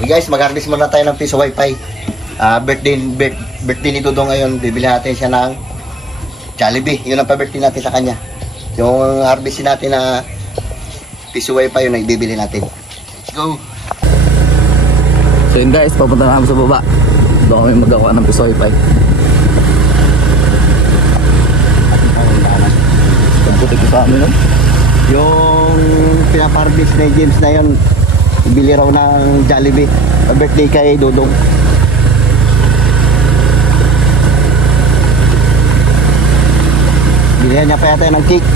Okay guys, mag-harvest muna tayo ng piso wifi. Birthday ni Dudong ngayon, bibili natin siya ng Jollibee. Yun ang pa-birthday natin sa kanya. Yung harvest natin na piso wifi yun ang ibibili natin. Let's go! So yun guys, papunta na kami sa baba. Doon kami magawa ng piso wifi. Pagputik ko sa amin nun. Yung pinaparbis na James na yun, bili raw ng Jollibee. Pa-birthday kay Dudong. Bilihan niya pa yata ng cake.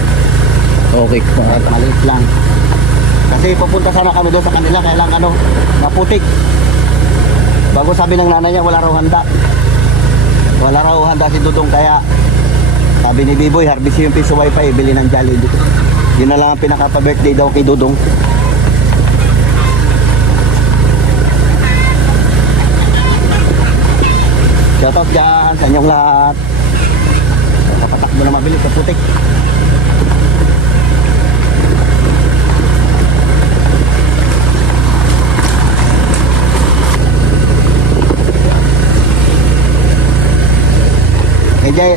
Okay. Kahit maliit lang. Kasi papunta sana kami doon sa kanila, kaya lang naputik. Bago sabi ng nanay niya, wala raw handa. Wala raw handa si Dudong, kaya sabi ni Biboy, harvest yung piso wifi, bili ng Jollibee. Yun na lang ang pinaka-birthday daw kay Dudong. Shoutout dyan sa inyong lahat. Kapatakbo na mabilis sa putik.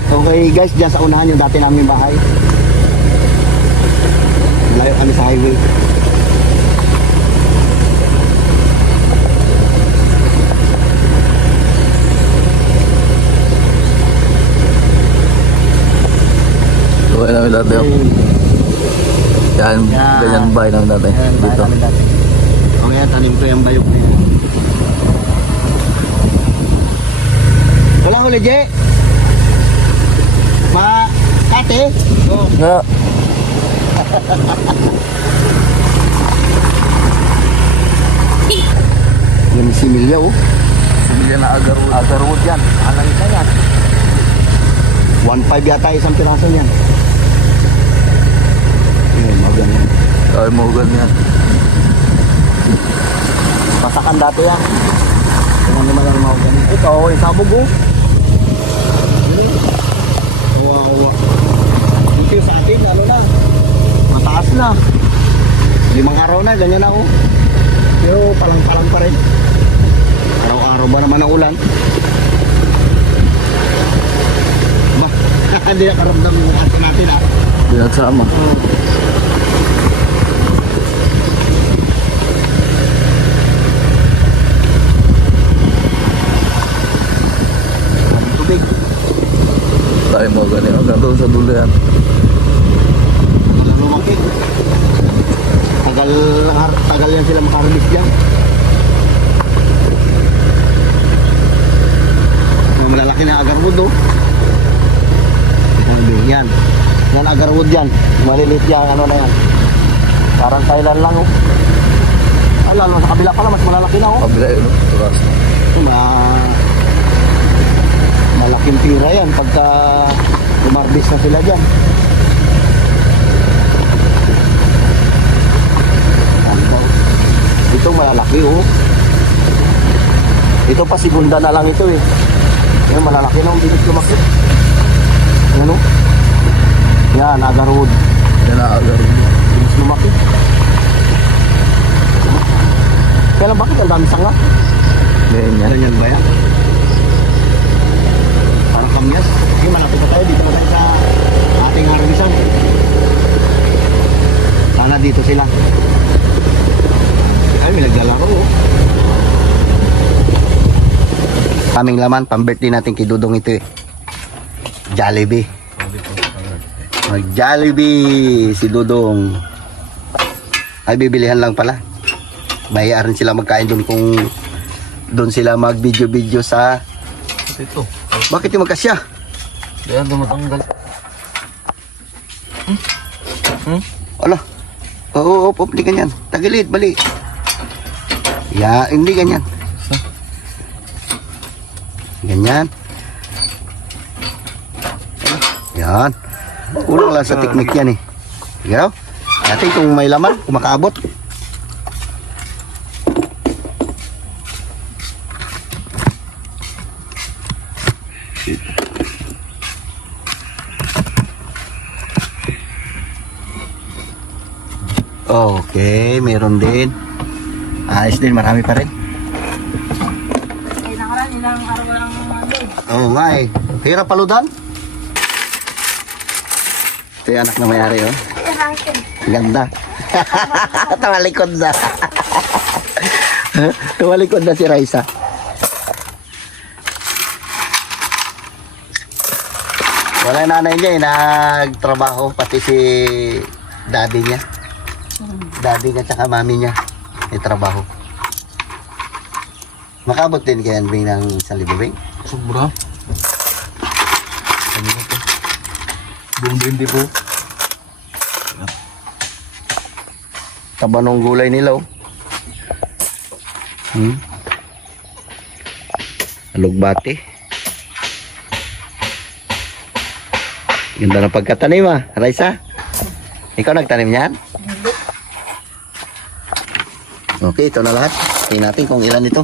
Okay guys, dyan sa unahan yung dati namin bahay. Malayo kami sa highway. Okay namin dati yun. Yan, ganyan bahay namin dati. Dito. O kaya tanim ko yung bayok na yan. Wala huli, Je? Ate? Nga. Yung similya oh. Similya na agarwood. Agarwood yan. Alang isa yan. 1.5 yata isang piraso yan. Ayun, magan yan. Ay, mahugan yan. Pasakan dati yan. Kung ano naman ang mahugan. Ito, isabog oh. Kawawa. Dito sa atin, ano na. Mataas na. 5 araw na, ganyan na oh. Pero palang-palang pa rin. Araw-araw ba naman ang ulan? Ba, hindi nakaramdam yung ato natin ha. Hindi nagsama. Tubig. Tayo mahugan yan. Hanggang doon sa dulo yan. Lumaki. Tagal yan sila makarabis dyan. Mga malalaki na agarwood oh. Yan. Yan agarwood yan. Malilit yan. Ano na yan. Parang Thailand lang oh. Lalo sa kabila pala mas malalaki na oh. Kabila yun. Turas na. Malaking tira yan pagka umarbis na sila dyan. Ito malalaki oh. Ito pa segunda na lang ito eh. Yan malalaki na ang bilis lumaki. Ano? Yan agarwood. Yan na agarwood. Bilis lumaki. Kaya lang bakit ang dami sanga? Ganyan. Ganyan ba yan? Parang kamyas. Okay, malapit na tayo. Dito na tayo sa ating harbisan. Sana dito sila. Ay, may naglalaro oh. Kaming laman, pang-birthday natin kay Dudong ito eh. Jollibee. Mag-Jollibee si Dudong. Ay, bibilihan lang pala. Bayaran sila magkain doon kung doon sila mag-video-video sa... Ito. Bakit yung magkasya? Yan, tumatanggal. Ala. Oo, hindi ganyan. Tagilid, bali. Ya, hindi ganyan. Ganyan. Yan. Kulang lang sa teknik yan eh. Ikaw? Natin kung may laman, kung makaabot. Okay, meron din. Ayos din, marami pa rin. ilang araw lang load. Oo nga eh. Hirap paludan. Ito yung anak na may-ari oh. Ganda. Tumalikod na. Tumalikod na si Raisa. Wala yung nanay niya eh, nagtrabaho pati si daddy niya. Daddy niya tsaka mami niya may trabaho. Makabot din kaya Bing ng 1,000 Bing? Sobra. Bumbindi po. Taba nung gulay nila oh. Alugbati. Ganda ng pagkatanim ah, Raisa. Ikaw nagtanim yan? Okay, ito na lahat. Tingnan natin kung ilan ito.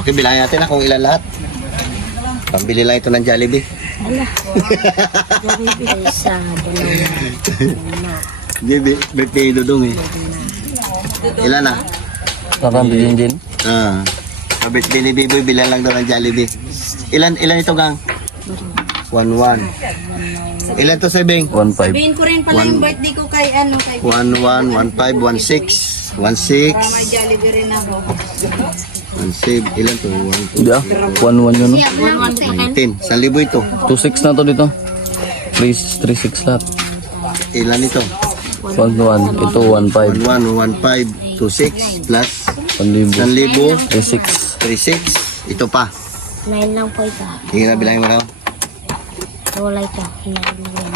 Okay, bilangin natin kung ilan lahat. Pambili lang ito ng Jollibee. Ala. Jollibee. Isa, dalawa. Birthday Dudong eh. Ilan na? Parang bilhin din. Ah. Birthday ni Biboy, bilang lang daw ng Jollibee. Ilan ito gang? 1-1. Ilan to Sebing? 1.5. Sabihin ko rin pala yung birthday ko kay ano, kay 1-1, 1-5, 1-6. 1-6. para may Jollibee rin ako. 1-6. Ilan to? 1, 2, Hindi ah. 1.1 yun. 1-1 sa akin. 10. 1,000 ito. 2.6 na to dito. 3.6 lahat. Ilan ito? 1.1. Ito 1.5. 1-1, 1-5, 2-6 plus 1,000. 1,000, 3.6. 3-6. Ito pa. 9 lang po ito. Sige na, bilangin mo raw. Wala ito. 9 lang.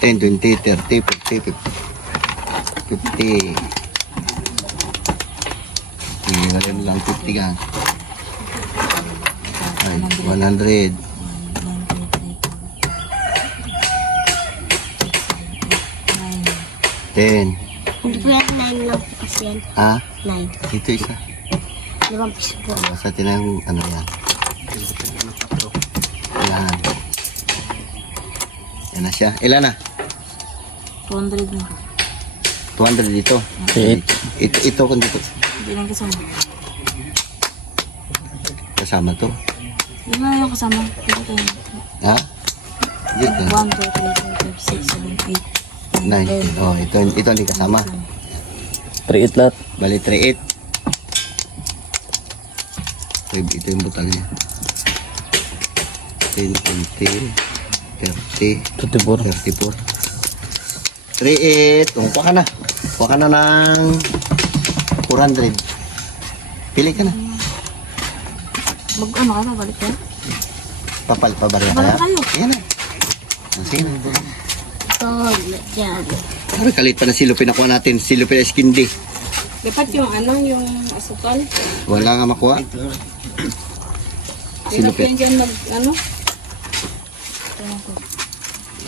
10, 20, 30, 40, 50. Sige na rin lang 50 gang. Ay, 100. 10. Hindi po yan 9 lang po kasi yan. Ha? 9. Ito isa. 5 piso po. Sa tinang ano yan. Yan. Yan na siya. Ilan na? 200 na. 200 dito. 8. Ito kung dito. Hindi lang kasama. Kasama to. Hindi na yung kasama. Dito tayo. Ha? Dito. 1, 2, 3, 4, 5, 6, 7, 8. 9. Oh, ito hindi kasama. 3.8 lahat. Bali 3.8. Ito yung butal niya. 10, 20, 30, 24. 34. 3.8. Kuha ka na. Kuha ka na ng 400. Pili ka na. Mag-ano ka na? Balik yan? Papalit pa ba rin Balik kaya? kayo. Yan na. Sige na. Ito, dyan. Parang kalit pa na silo pinakuha natin. Silo pinaskindi. Dapat yung ano, yung asukal. Wala nga makuha. Silo Dapat yan dyan mag, ano?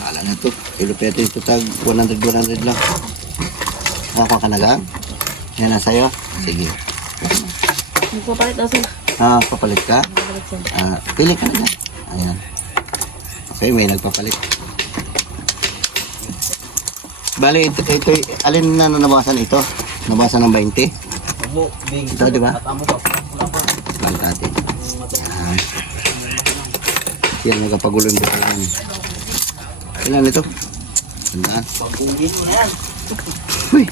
Wala na to. Silo pinatin ito tag 100 lang. Nakakuha ka na gang? Yan na sa'yo. Sige. Magpapalit ako sila. Ah, papalit ka? Magpapalit sila. Ah, pili ka na dyan. Ayan. Okay, may nagpapalit. Bali, ito, alin na nabawasan ito? Nabawasan ng 20? Ito, di ba? Balik natin. Yan. Yan, magkapagulo yung bukalan. Ilan ito? Tandaan. Uy!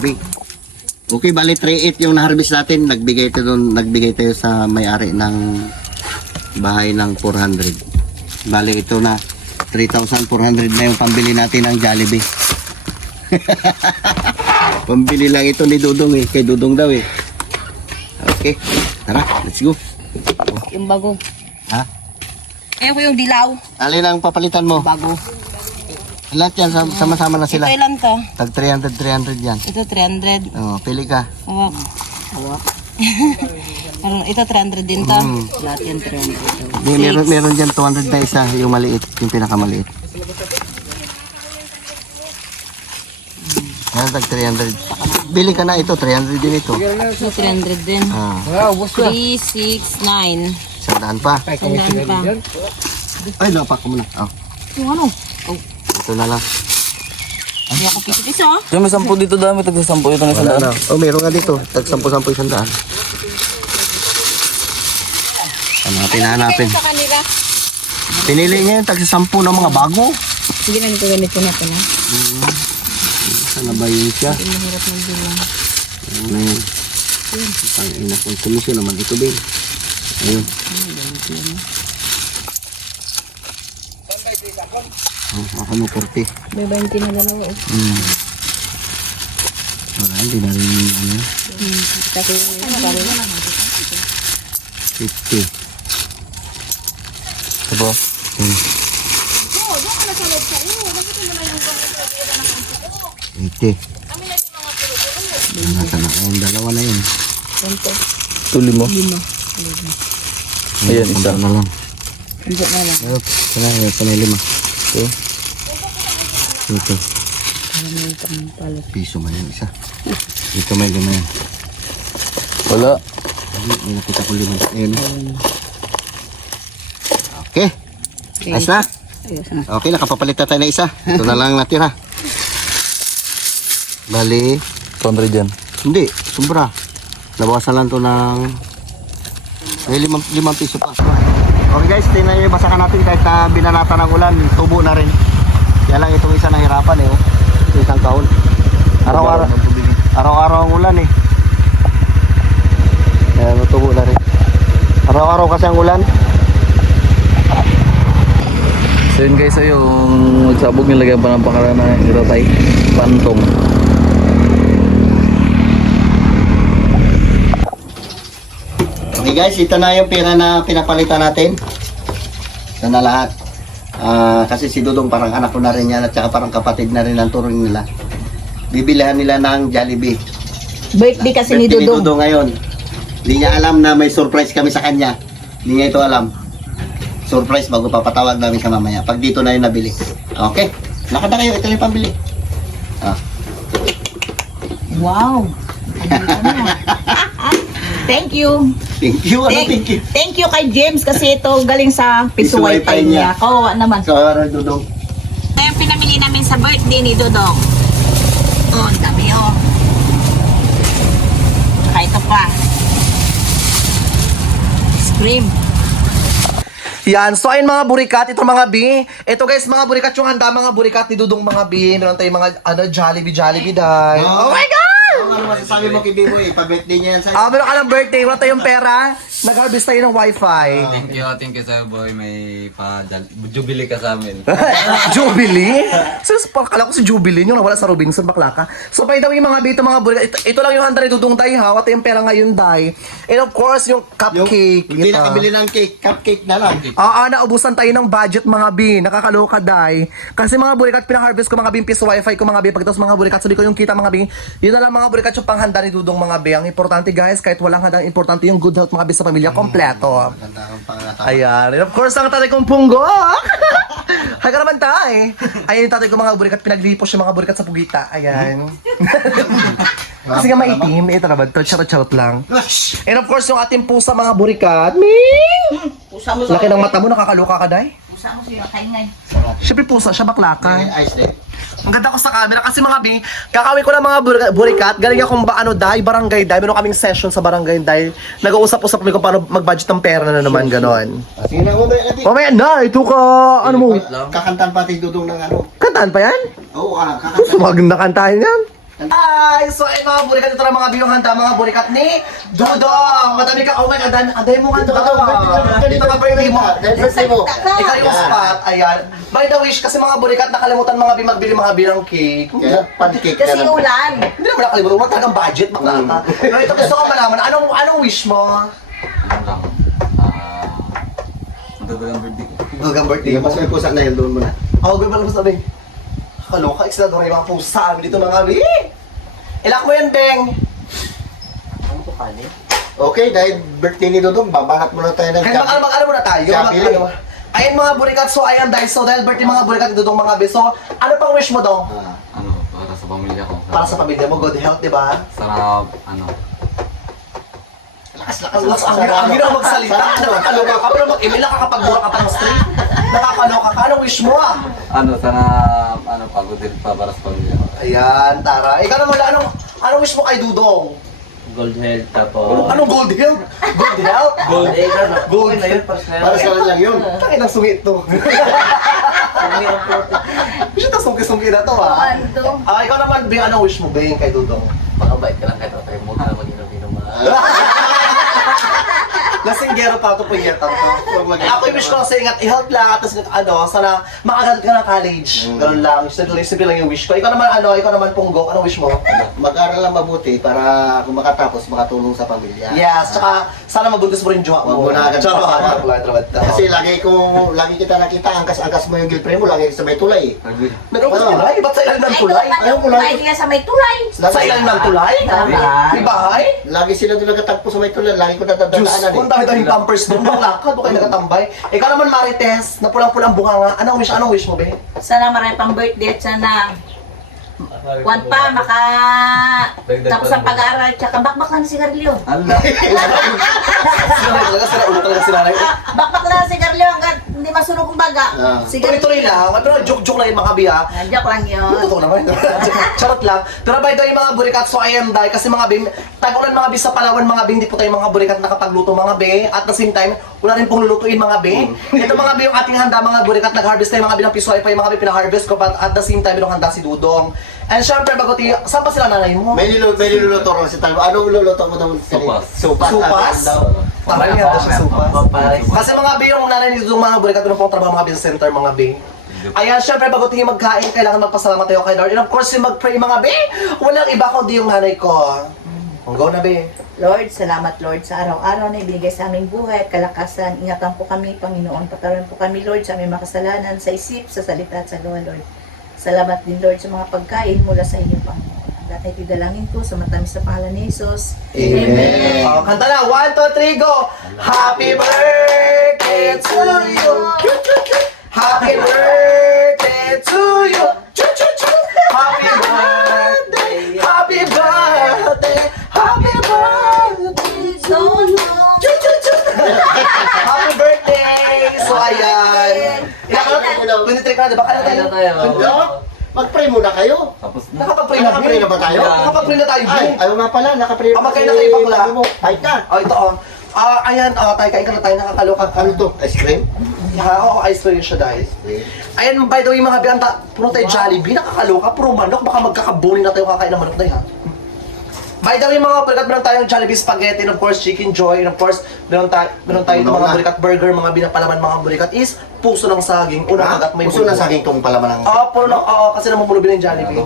Big. Okay, bali 3.8 yung na-harvest natin. Nagbigay tayo sa may-ari ng bahay ng 400. Bali ito na 3,400 na yung pambili natin ng Jollibee. Pambili lang ito ni Dudong eh. Kay Dudong daw eh. Okay, tara, let's go. Yung bago. Ha? Ayun ko yung dilaw. Alin ang papalitan mo? Bago. Lahat yan, sama-sama na sila. Ito ilan to? Tag 300 yan. Ito 300. Oh, pili ka. Hawak. Hawak. Ito 300 din to. Lahat yan 300. Di, meron dyan 200 na isa, yung maliit, yung pinakamaliit. Yan, tag 300. Bili ka na ito, 300 din ito. Ito 300 din. Ah, 3, 6, 9. sandaan pa. Sandaan pa. Ay, napak ko muna. Oh, Yung ano? ito na lang. Hindi ako kikis oh. Yung may 10 dito dami, tagsa 10 ito na isang Wala daan. na. Oh, meron nga dito. Tag 10-10 isang daan. Hanapin, hanapin. Sa kanila. Pinili niya yung tag 10 ng mga bago. Hindi na nito ganito na ito na. Sana ba yun siya? Hindi mahirap magbilang. Ano na yun? Ina kong komisyon naman ito, Ben. Ayun. Ako mo 40. May 20 na dalawa eh. Wala, hindi na rin ano. Kasi sabi mo. 50. Ito po. Iti. Nasa na yung dalawa na yun. Tuli mo. Ayan, isa. Na lang. Hindi na lang. Ayun, sana yun, sana yung 5. Ito. Ito. Alam mo itong palit. Piso man yung isa. Ito may 5 yan. Wala. May nakita ko 5. Ayun. Okay. Ayos na. Ayos na. Okay, nakapapalit na tayo na isa. Ito na lang natira. Bali, 200 yan. hindi, sobra. Nabawasan lang to ng may 5 piso pa. Okay guys, tingnan nyo yung basakan natin kahit na binanata ng ulan, tubo na rin. Kaya lang itong isa nahirapan eh, oh. Ito isang kaon. Araw-araw ang ulan eh. Kaya tubo na rin. Araw-araw kasi ang ulan. So yun guys, so yung magsabog nilagyan pa ng pangalan na ito tayo. Pantong. Okay guys, ito na yung pera na pinapalitan natin. Ito na lahat. Kasi si Dudong parang anak ko na rin yan at saka parang kapatid na rin ang turing nila. Bibilihan nila ng Jollibee. Birthday kasi ni Birthday Dudong. ngayon. Hindi niya alam na may surprise kami sa kanya. Hindi niya ito alam. Surprise bago papatawag namin sa mamaya. Pag dito na yung nabili. Okay? Lakad na kayo. Ito na yung pambili. Wow. Thank you. Thank you. Ano thank you? Thank you kay James kasi ito galing sa piso Piso wifi wifi niya. niya. Kawawa naman. So, Dudong. Ito yung pinamili namin sa birthday ni Dudong. Oh, ang dami oh. Saka ito pa. Scream. Yan. So, ayun mga burikat. Ito mga B. Ito guys, mga burikat. Yung handa mga burikat ni Dudong mga B. Meron tayong mga Jollibee dahil. Oh my God! Ano masasabi mo kay Biboy? Pa-birthday niya yan sa'yo. Meron ka ng birthday. Wala tayong pera. Nag-harvest tayo ng wifi. Thank you sir boy, may jubilee ka sa amin. Jubilee? Kala ko si Jubilee yung nawala sa Robinson, Baclaca. So by the way mga B, ito mga burikat. Ito lang yung handa ni Dudong tayo ha. Wala tayong pera ngayon dahil. And of course, yung cupcake. Hindi nakabili ng cake. Cupcake na lang. Naubusan tayo ng budget mga B. Nakakaloka dahil. Kasi mga burikat, pinang-harvest ko mga B, piso wifi ko mga B. Pagkatapos mga burikat, sabi ko yung kita mga B. Yun na lang mga burikat yung panghanda ni Dudong mga B. Ang importante guys, kahit walang handa, importante yung good health mga B sa pamilya, kompleto. Ganda ang pangatawag. Ayan. And of course, ang tatay kong punggo. Haga naman tayo. Ayan yung tatay ko mga burikat, pinaglipos yung mga burikat sa pugita. Ayan. Kasi nga maitim. Ito naman, charot-charot lang. And of course, yung ating pusa mga burikat. Ming! Pusa mo Laki ng mata mo, nakakaloka ka, day. Pusa mo siya kaingay. Siyempre pusa siya, Baclaca. Ice din. Ang ganda ko sa camera kasi mga B, kakawin ko ng mga burikat, galing akong barangay day, meron kaming session sa barangay day, nag-uusap-usap kami kung paano mag-budget ng pera na naman, ganon. Sige na, mamaya natin. Mamaya na, ito ka, ano mo, Kakantan pati Dudong ng ano. kantaan pa yan? Oo, kakantan. Gusto maganda kantahin yan? Ay, so ay mga burikat, ito na mga biyong handa, mga burikat ni Dudong. Madami ka, oh my God, aday mo nga ito ka to. Ito ka birthday mo. Birthday mo. Ikaw yung spot, ayan. By the wish, kasi mga burikat, nakalimutan mga magbili mga bilang cake. Kaya pancake Kasi na lang. ulan. Hindi naman nakalimutan, wala talagang budget, Baclaca. Pero ito gusto ko malaman, anong wish mo? Magandang birthday ko. Hanggang birthday. Mas may pusak na yun, doon muna. Ako, gawin mo sabi. Kaloka, ekstradora yung mga pusa. Dito mga bi. Ilak mo yan, Beng. Ano to, kani? Okay, dahil birthday ni Dudong, babanat muna tayo ng Kaya mag-ano muna tayo. Shopee. Ayun mga burikat, so ayan dahil birthday mga burikat ni Dudong mga bi. So, ano pang wish mo dong? Ano, para sa pamilya ko. Para sa pamilya mo, good health, di ba? Sarap, ano. Ang ginawa magsalita. Nakakaloka ka, pero mag-email nakakapagmura ka pa ng straight. wish mo? Ano, sana, pagod din pa para sa pamilya. Ayan, Tara. Ikaw naman, anong wish mo kay Dudong? Gold health, tapos... Anong gold health? Gold health? Gold health. Gold na yun, para sa... Para sa lang yun. Takay ng sungit to. Kasi ito sungki-sungki na to ha. Ikaw naman, Bing, anong wish mo, Bing, kay Dudong? Makabait ka lang kahit tayo muna mag-inom-inom. Lasinggero pa ito po yata. Ako yung wish ko kasi ingat, i-help lang at sana makagat ka ng college. Ganun lang, simple lang yung wish ko. Ikaw naman Punggok, anong wish mo? Mag-aral lang mabuti para kung makatapos, makatulong sa pamilya. Yes, tsaka sana mabuntis mo rin jowa mo. Wag mo na agad Charot. Kasi lagi kita nakita, angkas-angkas mo yung girlfriend mo, lagi sa may tulay. Nag-angkas tulay? Ba't sa ilalim ng tulay? Ayaw ko lang. Ay, sa may tulay. Sa ilalim ng tulay? May bahay? Lagi sila doon nagtatagpo sa may tulay, lagi ko Diyos, nadadaanan kung dami-daming pampers doon, bakla ka, doon kayo nagatambay. Ikaw naman Marites, na pulang-pulang bunganga, anong wish mo, be? Sana marami pang birthday at sana Juan pa, tapos ang pag-aaral, tsaka bakbak lang si Carlio. Allah. Talaga sila na. Bakbak lang si Carlio hanggang hindi masunog ang baga. Si Carlio. Tuloy-tuloy lang, pero joke-joke lang yung mga biya. Joke lang yun. Totoo naman. Charot lang. Pero by the way, mga burikat, so I am dahil kasi mga bing, tag-ulan mga bi sa Palawan, mga bing, hindi po tayo mga burikat nakapagluto mga be. At the same time, wala rin pong lulutuin mga be. Ito mga be yung ating handa, mga burikat, nag-harvest tayo mga bi ng pisoy pa yung mga bi pina-harvest ko, but at the same time, yung handa si Dudong. And syempre, baguti, saan pa sila nanay mo? May niluluto rin si Talbo. Anong luluto mo daw? Sopas. Supas? Tama niya daw siya supas. Kasi mga be, yung nanay ni Dudong mga burikat, doon pong trabaho mga business center mga be. Ayan, syempre, bago tayo magkain, kailangan magpasalamat tayo kay Lord. And of course, yung mag-pray mga be, walang iba kundi yung nanay ko. Go na be. Lord, salamat Lord sa araw-araw na ibigay sa aming buhay at kalakasan. Ingatan po kami, Panginoon. Patawarin po kami, Lord, sa aming makasalanan, sa isip, sa salita at sa gawa, Lord. Salamat din, Lord, sa mga pagkain mula sa inyo, Panginoon. Lahat ay tidalangin ko sa matamis na pangalan ni Jesus. Amen. Kanta na. 1, 2, 3, go! Happy birthday to you! Happy birthday to you! Happy birthday! Happy birthday! Happy birthday to you! Happy birthday! So, ayan. 23 ka na, diba? Kaya tayo? Mag-pray muna kayo. Tapos na. Nakapag-pray Nakapray na ba tayo? Nakapag-pray na tayo, Ay, Jim. ayaw nga pala, nakapray Magkain na kayo, bakla. Ay na. Ito, ayan, tayo, kain ka na tayo, nakakaloka. Ano to? Ice cream? Oo, ice cream siya, guys. Ayan, by the way, mga biyanta, puro tayo Jollibee, nakakaloka, puro manok, baka magkakabuni na tayo kakain ng manok na yan. By the way, mga burikat, meron tayong Jollibee spaghetti, and of course, chicken joy, and of course, meron tayo itong mga burikat burger, mga binapalaman, mga burikat is puso ng saging, unang kagat may Puso na saging kong palaman ng... Oo, kasi namumulubin ng Jollibee.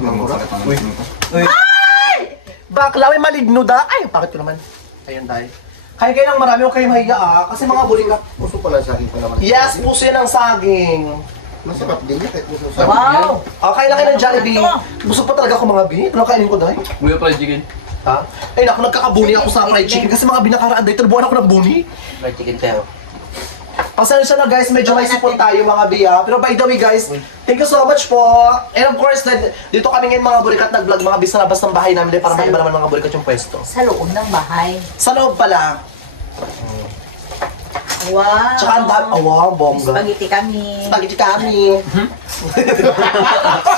Bakla, may maligno da. Ay, bakit ko naman? Ayan tayo. Kaya kayo ng marami, huwag kayo mahiya kasi mga burikat. Puso pala saging palaman. Yes, puso yan ng saging. Masarap din yan kahit puso saging. Wow! Kain na kayo ng Jollibee. Busog pa talaga ako mga bi. Ano kainin ko dahil? Muya fried chicken. Ha? Ay naku, nagkakabuni ako sa fried chicken kasi mga binakaraan dahil buwan ako ng buni. Fried chicken pero. Pasensya na guys, medyo may sipon tayo mga biya. Pero by the way guys, thank you so much po. And of course, dito kami ngayon mga burikat nag-vlog mga bis sa labas ng bahay namin para maiba naman mga burikat yung pwesto. Sa loob ng bahay. Sa loob pala. Wow! Tsaka ang wow, bongga. Spaghetti kami. Spaghetti kami.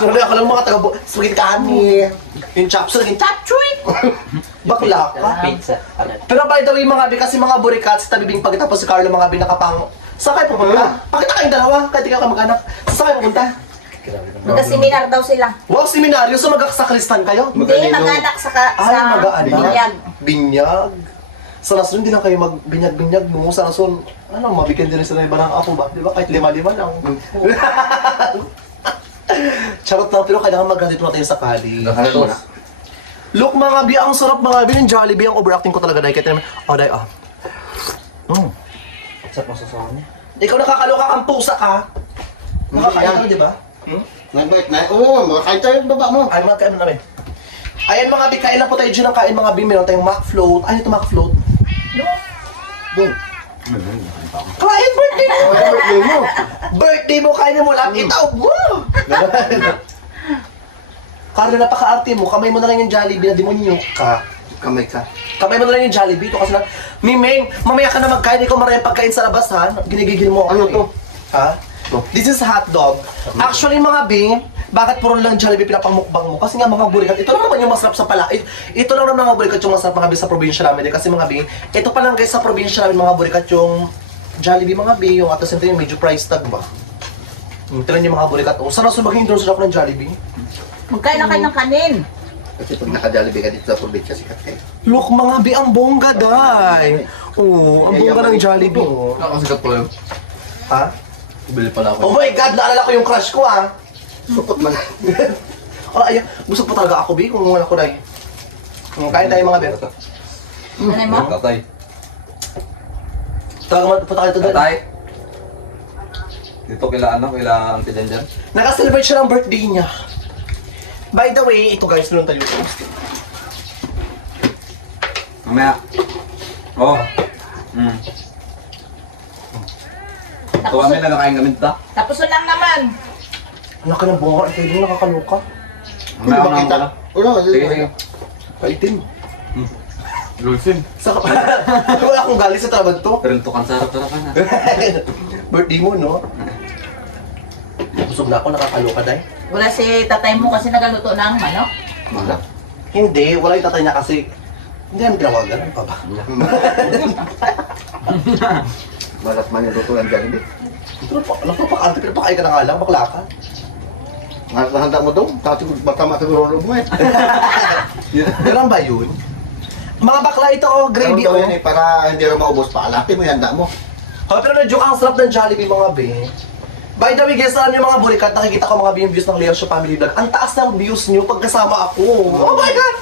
Sorry ako lang mga spaghetti kami. Yung chopsuey, naging chopsuey. Bakla ka. Pizza. Pero by the way mga bi, kasi mga burikat, sa tabibing pagkatapos si Carlo mga bi nakapang... Saan kayo pupunta? Pakita kayong dalawa, kahit di kayo kamag-anak. Saan kayo pupunta? Magka-seminar daw sila. Wow, seminaryo, so magkakasakristan kayo? Hindi, mag-anak sa Ay, mag-anak. binyag. Binyag. Sa Nason, hindi lang kayo magbinyag-binyag mo. Sa Nason, mabigyan din sila ng iba ng apo ba? Di ba? Kahit 5-5 lang. Charot lang, pero kailangan mag-graduate mo tayo sa college. Look mga bi, ang sarap mga bi ng Jollibee. Ang overacting ko talaga dahil kahit naman. Dahil Sarap mo sa sawa niya. Ikaw nakakaloka kang pusa ka. Nakakain ka na, di ba? Nagbait na. Oo, makakain tayo yung baba mo. Ay, mga kain na namin. Ayan mga bi, kain na po tayo dyan ng kain mga bi. Meron tayong McFloat. Ay, ito McFloat. Boom. Kain birthday mo! Ano birthday mo? Birthday mo, kainin mo lang. Itaw mo! Carlo, napaka-arte mo. Kamay mo na lang yung Jollibee na demonyo ka. Kamay ka. Kamay mo na lang yung Jollibee. Ito kasi na, Mimeng, mamaya ka na magkain. Ikaw maraming pagkain sa labas, ha? Ginigigil mo. Ano to? Ha? This is hot dog. Actually mga B, bakit puro lang Jollibee pinapangmukbang mo? Kasi nga mga burikat, ito lang naman yung masarap sa pala. Ito lang naman mga burikat yung masarap mga B sa probinsya namin. Kasi mga B, ito pa lang guys sa probinsya namin mga burikat yung Jollibee mga B, yung at the same time medyo price tag ba? Ito lang yung mga burikat. Oh, sana sumaging doon sila ng Jollibee. Magkain na kayo ng kanin. Kasi pag naka-Jollibee ka dito sa probinsya, sikat kayo. Look mga B, ang bongga day. Oo, ang bongga ng Jollibee. Oh. Nakasikat pala yun. Ha? Bili pala ako. Oh my God, naalala ko yung crush ko ah. Sukot man. Ayun, busog pa talaga ako B kung wala ko day. Kain tayo mga B. Nanay mo? Tatay. Punta kayo to doon. Tatay. Dito kila ano, kila Auntie Jan Jan. Naka-celebrate siya ng birthday niya. By the way, ito guys, meron tayo. Mamaya. Oh. Ito Tapos, kami nagkakain kami dito. tapos lang naman. Anak ka ng bunga, ito yung nakakaloka. Hindi Mamaya ako makita. na. Ulo, Sige, sige. Kaitim. Lulsin. Saka wala akong galing sa trabaho to. Pero ito kan sarap-sarapan na. Birthday mo, no? Busog na ako, nakakaloka dahil. Wala si tatay mo kasi nagaluto ng manok. Malak. Hindi, wala yung tatay niya kasi hindi namin tinawagan. Ano pa ba? Malak man yung luto ng Jollibee. Nakapakante ka na pa kayo ka na nga lang, bakla ka. Handa mo daw, tati matama sa rolo mo eh. Ganun ba yun? Mga bakla ito, oh, gravy, Gravy oh. yan eh, para hindi rin maubos pa. Alati mo, handa mo. Oh, pero medyo ang sarap ng Jollibee mga be. By the way guys, alam niyo mga burikat, nakikita ko mga views ng Leo Show Family Vlog. Ang taas ng views niyo pag kasama ako. Oh my God!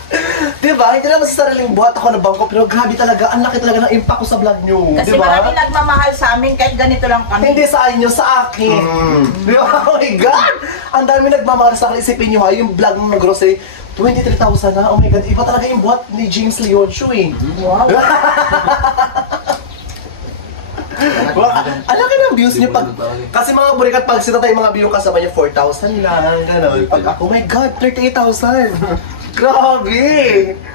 Diba? Hindi naman sa sariling buhat ako na bangko, pero grabe talaga, ang laki talaga ng impact ko sa vlog niyo. Kasi Diba? marami nagmamahal sa amin kahit ganito lang kami. Hindi sa inyo, sa akin. Di ba? Oh my God! Ang dami nagmamahal sa akin. Isipin nyo ha, yung vlog ng grocery, 23,000 na. Oh my God, iba talaga yung buhat ni James Leoncio eh. Wow. Ano ka ng views niyo pag... Kasi mga burikat, pag sita tayo mga view kasama niya, 4,000 lang, gano'n. Pag ako, oh my God, 38,000! Grabe!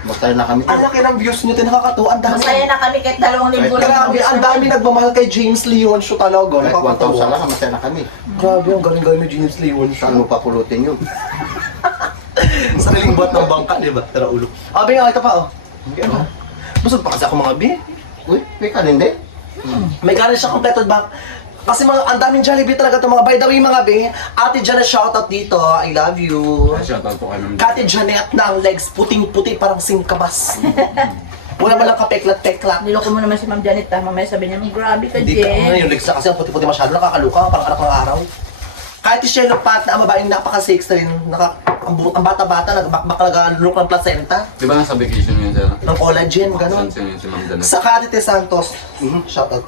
Masaya na kami. Ang laki ng views niyo, nakakatuwa. Ang dami. Masaya na kami kahit 2,000 lang. Grabe, ang dami nagmamahal kay James Leoncio talaga. Kahit 1,000 lang, Nakakatuwa. masaya na kami. Grabe, ang galing-galing ni James Leoncio. Saan mo papulutin yun? Sariling buhat ng bangka, di ba? Tara ulo. Ah, Bing, ito pa, oh. Ano? Busog pa kasi ako mga Bing. Uy, may kanin din. May galing siya kompleto back. Kasi mga, ang daming Jollibee talaga ito mga. By the way, mga Bing, Ate Janet, shoutout dito. I love you. Shoutout po kayo ng Ate Janet na ang legs, puting-puti, parang singkabas. Wala man lang kapeklat-teklat. Niloko mo naman si Ma'am Janet ha. Mamaya sabi niya, grabe ka, Hindi ka, ano, Jen. yung legs na kasi ang puti-puti masyado, nakakaluka, parang anak ng araw. Kahit si Shelo Pat na ang babaeng napaka-sex rin, ang bata-bata, nagbakbak look ng placenta, Di ba nasa vacation yun siya? ng collagen, gano'n. Saan si Ma'am Janet? Sa Katite Santos, shoutout.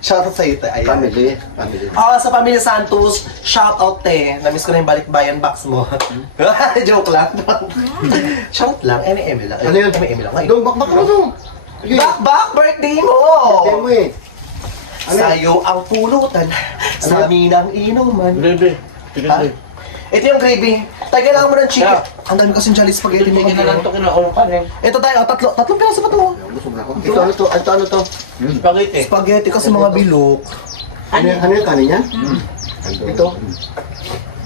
Shoutout sa ito, ayan. Family. Sa Pamilya Santos, shoutout te. Namiss ko na yung balikbayan box mo. Joke lang. Shout lang, eme lang. Ano yun? Eme lang. Dong, bakbak mo dong. Sige. Back, birthday mo! Birthday mo eh. Ano yan? Sa'yo ang pulutan, sa amin ang inuman. Ha? Ito yung gravy. Tayo kailangan mo ng chicken. Ang dami kasing jolly spaghetti mo. Ito tayo, tatlong piraso pa to. Busog na ako. Ano to? Spaghetti kasi mga bilog. Ano yung kanin yan? Ito.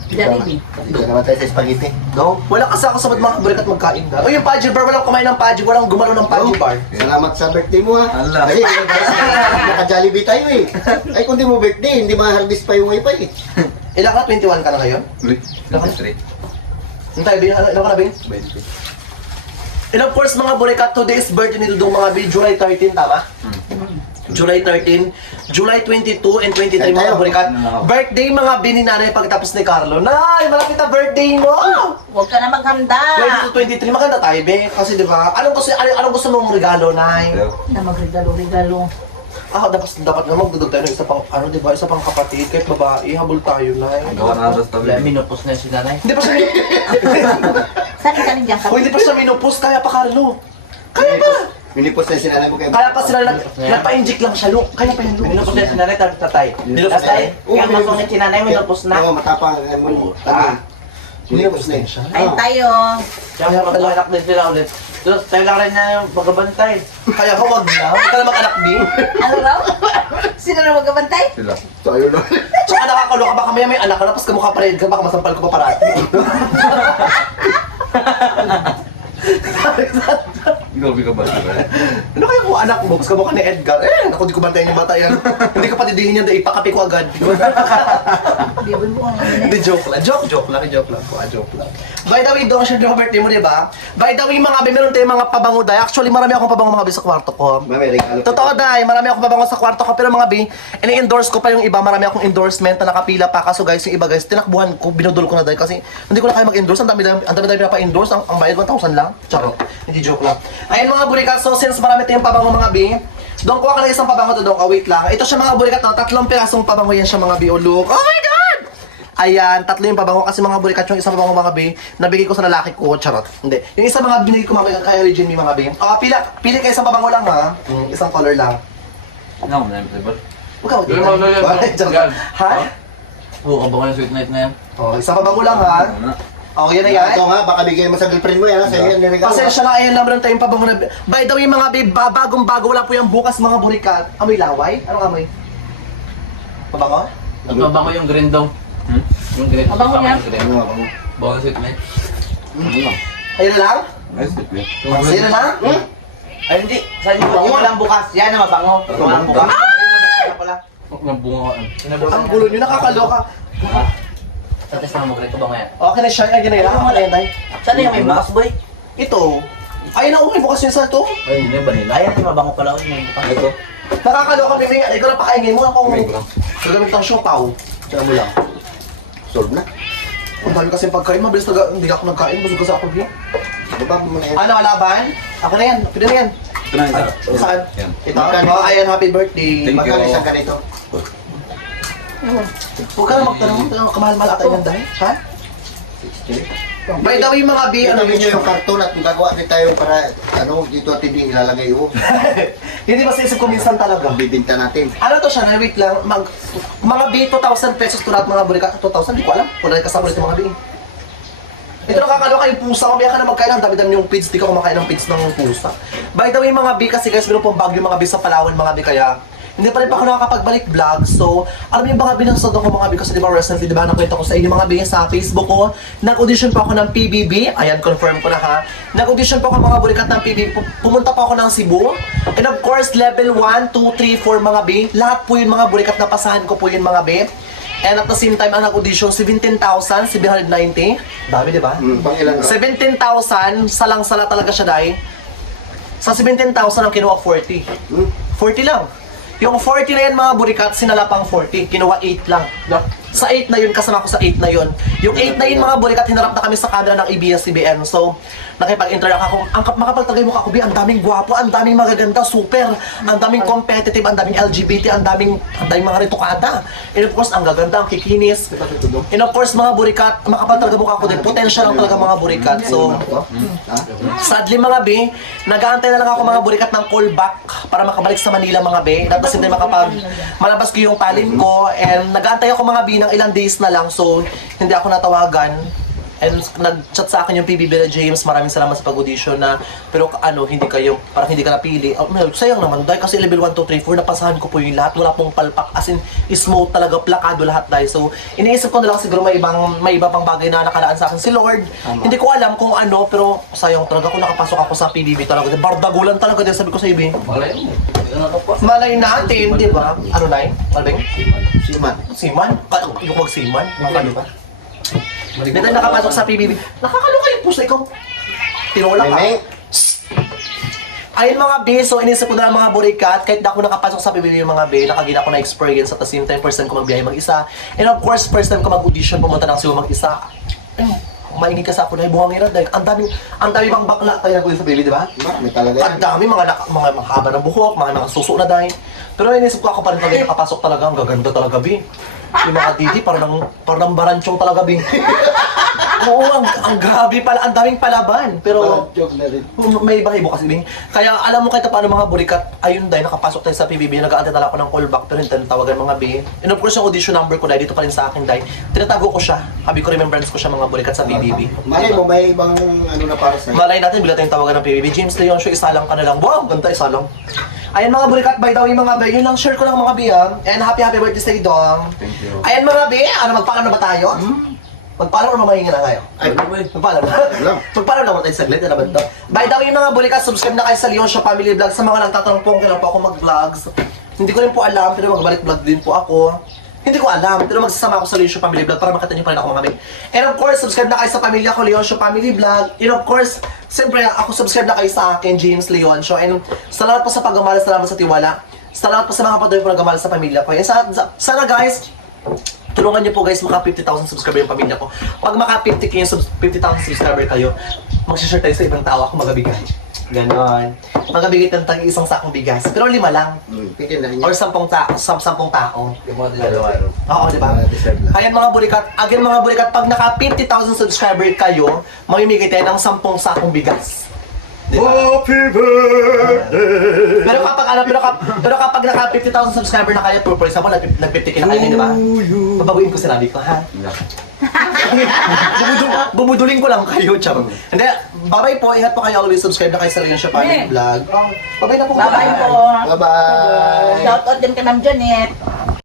Jollibee. Hindi naman tayo sa spaghetti. No? Wala kasi ako sa mga burikat magkain na. O yung Pudgy Bar, walang kumain ng Pudgy, walang gumalaw ng Pudgy Bar. Salamat sa birthday mo ha. Allah. Kasi naka-Jollibee tayo eh. Ay kung di mo birthday, hindi ma-harvest pa yung wifi eh. Ilan ka? 21 ka na ngayon? Uy, 23. Ano tayo, Bing? Ilan ka na, Bing? 20. And of course, mga burikat, today is birthday ni Dudong mga Bing, July 13, tama? July 13, July 22 and 23 mga burikat. Birthday mga bininanay pagkatapos ni Carlo. Nay, malapit na birthday mo! Huwag ka na maghanda. 22, 23, maganda tayo, Be. Kasi di ba, anong gusto mong regalo, Nay? Na magregalo-regalo. Dapat nga magdudog tayo ng isa pang, di ba, isa pang kapatid, kahit babae, habol tayo, Nay. Gawa na basta Minupos na si nanay. Hindi pa siya, Saan ka rin dyan ka? hindi pa siya minupos, kaya pa, Carlo. Kaya pa! Minipos na yung sinanay mo kaya. Kaya pa sila nagpa-inject lang siya, Lu. Kaya pa yan, Lu. Minupos na si nanay, tatay. Minupos na eh. Kaya masungit si nanay, minupos na. Oo, matapang. Minipos na yun. Ayun tayo. Kaya mag-anak din sila ulit. Tapos tayo lang rin niya yung pagbabantay. Kaya ka wag na, huwag ka na mag-anak, Bing. Ano raw? Sino na magkabantay? sila. So ayun na. Tsaka nakakaloka, baka maya may anak ka na, tapos kamukha pa rin ka, baka masampal ko pa parati. Grabe ka ba? Ano kaya kung anak mo, tapos kamukha ni Edgar, ako di ko bantayan yung bata yan. Hindi ko patidihin yan, dahil ipakapi ko agad. Bibon mo ang Hindi, joke lang. Joke lang po. Joke lang. By the way, doon siya yung birthday mo, di ba? By the way, mga meron tayong mga pabango, day. Actually, marami akong pabango mga sa kwarto ko. May regalo. Totoo, day. Marami akong pabango sa kwarto ko. Pero mga ini-endorse ko pa yung iba. Marami akong endorsement na nakapila pa. Kaso guys, yung iba guys, tinakbuhan ko, binudol ko na day. Kasi hindi ko na kaya mag-endorse. Ang dami pinapa-endorse. Ang bayad 1,000 lang. Charot. Hindi joke lang. Ayan mga burikat. So, since marami tayong pabango mga doon kuha ka na isang pabango to doon. Wait lang. Ito siya mga burikat. 3 pirasong pabango yan siya mga look. Oh my God! Ayan, 3 yung pabango kasi mga burikat yung isang pabango mga nabigay ko sa lalaki ko, charot. Hindi. Yung isang mga binigay ko mga kay Regine mga pili kayo isang pabango lang ha. Isang color lang. No, never. Huwag ka, Yung mga ganyan, Bakit? Charot. yan. Ha? Oo, abangan yung sweet night na yan. Oh, isang pabango lang ha. Oh, yan na yan. Ito nga, baka bigay mo sa girlfriend mo yan, sa iyo yung regalo. Pasensya na, ayan lang meron tayong pabango na. By the way mga bagong-bago, wala po yung bukas mga burikat. Amoy laway? Anong amoy? Pabango? Abangan yung green daw. Yung green. Abangan yan. Ano nga, Abangan yung sweet night. Ayun na lang? Nice to meet you. Ayun na lang? Ay, hindi. Sa inyo, yung lang bukas. Yan na mabango. Yung lang bukas. Nabungaan. Ang gulo nyo, nakakaloka. Sa test na mo, green ko ba yan? Okay na siya, ayun na yun. Ayan tayo. Saan yung may bukas, boy? Ito. Ayun na, okay, bukas yun sa ito. Ay, hindi na ba nila? Ayan, mabango pala. May bukas. Ito. Nakakaloka, Miming. Ikaw na pakaingin mo. Ako, May lang. gagamit ng siopaw. Diyan mo lang. Solve na. Ang dami kasi pagkain, mabilis hindi ako nagkain. Busog kasi ako bigla. Baba mo na yan. Ano, laban? Ako na yan. Pwede na yan. Ito na, ito. Saan? Yan. Ito? Oh, ayan, happy birthday. Thank you. Magkano isang ganito? Huwag ka na magtanong. Kamahal-mahal ata yun dahil. Ha? By the way, mga Ito nyo yung karton at gagawa din tayo para dito at hindi ilalagay o. Hindi ba sa isip ko minsan talaga? Bibinta natin. Ano to siya? Wait lang. Mga B, 2,000 pesos to lahat mga burikat. 2,000? Di ko alam. Wala rin kasama ulit yung mga B. Ito nakakaloka yung pusa. Mamaya ka na magkain. Ang dami-dami yung pids. Di ka kumakain ng pids ng pusa. By the way, mga B, kasi guys, meron pong bagyo mga B sa Palawan, mga B, kaya hindi pa rin pa ako nakakapagbalik vlog. So, alam niyo mga binasad ako mga B kasi di ba recently, di ba nakwento ko sa inyo mga B sa Facebook ko. Nag-audition pa ako ng PBB. Ayan, confirm ko na ha. Nag-audition pa ako mga burikat ng PBB. Pumunta pa ako ng Cebu. And of course, level 1, 2, 3, 4 mga B. Lahat po yun mga burikat na pasahan ko po yun mga B. And at the same time, ang nag-audition, 17,790. Dami, di ba? Pang ilan ka? 17,000, salang-sala talaga siya, Day. Sa 17,000 ang kinuha 40. 40 lang. Yung 40 na yan mga burikat, sinala pang 40. Kinuha 8 lang. Sa 8 na yun, kasama ko sa 8 na yun. Yung 8 na yun mga burikat, hinarap na kami sa camera ng ABS-CBN. So, nakipag-interact ako. Makapagtagay mo ka ako, ang daming gwapo, ang daming magaganda, super. Ang daming competitive, ang daming LGBT, ang daming mga ritukada. And of course, ang gaganda, ang kikinis. And of course, mga burikat, makapagtagay mo ka ako din. Potential lang talaga mga burikat. So, sadly mga B, nag-aantay na lang ako mga burikat ng callback para makabalik sa Manila mga B. Tapos hindi malabas ko yung talent ko. And nag-aantay ako mga B ng ilang days na lang. So, hindi ako natawagan. And nag-chat sa akin yung PBB na James, maraming salamat sa pag-audition na, pero hindi parang hindi ka napili. Sayang naman dahil kasi level 1, 2, 3, 4, napasahan ko po yung lahat, wala pong palpak, as in, smooth talaga, plakado lahat dahil. So, iniisip ko na lang siguro may iba pang bagay na nakalaan sa akin si Lord. Hindi ko alam kung ano, pero sayang talaga kung nakapasok ako sa PBB talaga. Bardagulan talaga din, sabi ko sa ibig. Malay mo. Malay natin, di ba? Ano na yun? Albeng? Siman. Siman? Yung mag-siman? Ano ba? Hindi tayo nakapasok sa PBB. Nakakaloka yung puso, ikaw. Tinola ka. Miming. Ayun mga B, so inisip ko na lang mga burikat, kahit na ako nakapasok sa PBB yung mga B, nakagina ko na experience at the same time, first time ko magbiyahe mag-isa. And of course, first time ko mag-audition, pumunta ng Cebu mag-isa. Mainig ka sa ako na buhangin dahil ang dami bang bakla tayo nag-ulit sa PBB, di ba? May talaga Ang yan. dami mga makahaba ng buhok, mga nakasuso na dahil. Pero inisip ko ako pa rin talaga nakapasok talaga, ang gaganda talaga, B. Yung mga titi, parang baranchong talaga, B. Oo, ang grabe pala, ang daming palaban. Pero Joke na rin. may ibang ibo kasi, Bing. Kaya alam mo kahit paano mga burikat, ayun dahil nakapasok tayo sa PBB, nag-aantay talaga ako ng callback, pero hindi tawagan mga B. And of course yung audition number ko dahil dito pa rin sa akin dahil tinatago ko siya. Habi ko remembrance ko siya mga burikat sa PBB. Malay mo, may ibang na para sa'yo. Malay natin, bila tayong tawagan ng PBB. James Leon, isa lang ka na lang. Wow, ganda, isa lang. Ayan mga burikat, by the way mga be, yun lang share ko lang mga be and happy birthday sa Dong. Thank you. Ayan mga be, magpaalam na ba tayo? Magpaalam or mamahinga na kayo? Ay, Magpaalam na. Magpaalam na tayo saglit, ano ba ito? By the way mga burikat, subscribe na kayo sa Leon Show Family Vlog. Sa mga nagtatanong po kung kailan po ako mag-vlogs. Hindi ko rin po alam, pero magbalik vlog din po ako. Hindi ko alam, pero magsasama ako sa Leon Show Family Vlog para makita niyo pa rin ako mga be. And of course, subscribe na kayo sa pamilya ko, Leon Show Family Vlog. And of course, siyempre ako subscribe na kayo sa akin, James Leon Show. And salamat po sa pagmamahal, salamat sa tiwala. Salamat po sa mga patuloy po nagmamahal sa pamilya ko. And sana guys, tulungan niyo po guys maka 50,000 subscriber yung pamilya ko. Pag maka 50,000 subscriber kayo, mag-share tayo sa ibang tao, ako magabigay. Ganon. Magabigay ng tag isang sakong bigas. Pero 5 lang. Pikin na Or niya. 10 tao. Yung mga dalawa. Oo, di ba? Deserve lang. Kaya mga burikat, again mga burikat, pag naka 50,000 subscriber kayo, mamimigay tayo ng 10 sakong bigas. Di ba? Happy birthday! Pero kapag naka 50,000 subscriber na kayo, for example, nag 50k na kayo, di ba? Babaguhin ko sinabi ko, ha? Bubudulin ko lang kayo, charo. Hindi, bye-bye po. Ingat po kayo. Always subscribe na kayo sa Leon Show Family Vlog. Bye-bye na po. Bye-bye po. Bye-bye! Shout out din ka Ma'am Janet.